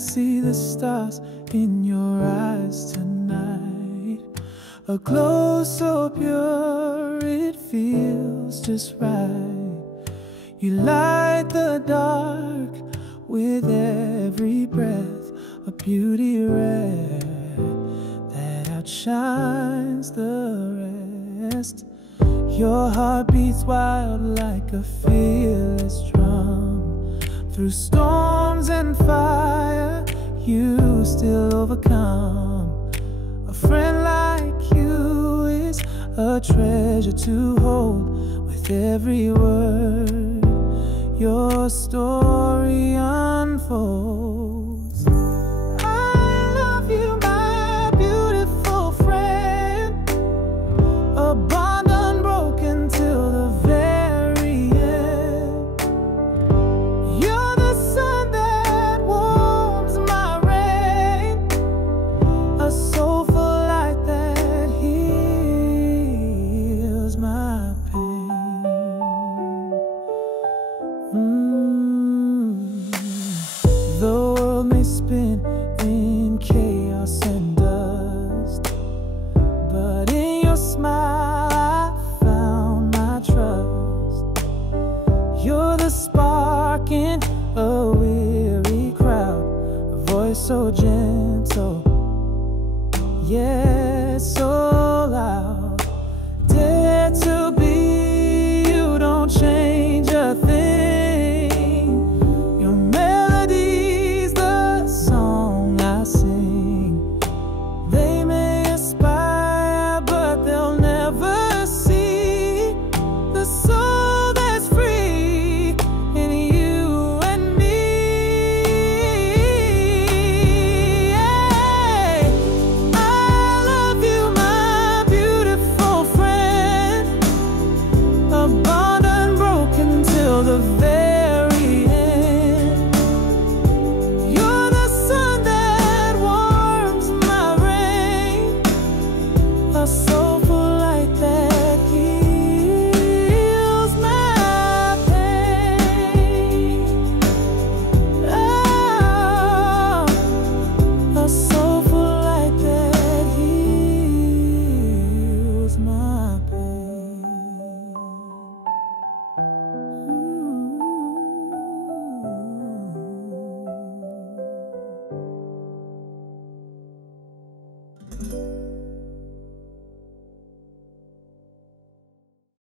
see the stars in your eyes tonight, a glow so pure it feels just right. You light the dark with every breath, a beauty rare that outshines the rest. Your heart beats wild like a fearless drum. Through storms and fire, you still overcome. A friend like you is a treasure to hold. With every word, your story unfolds. I love you, my beautiful friend, a bond unbroken till the very end. You're the sun that warms my rain, a soulful light that heals my pain. The world may spin in chaos and dust, but in your smile I found my trust. You're the spark in a weary crowd, a voice so gentle, yet so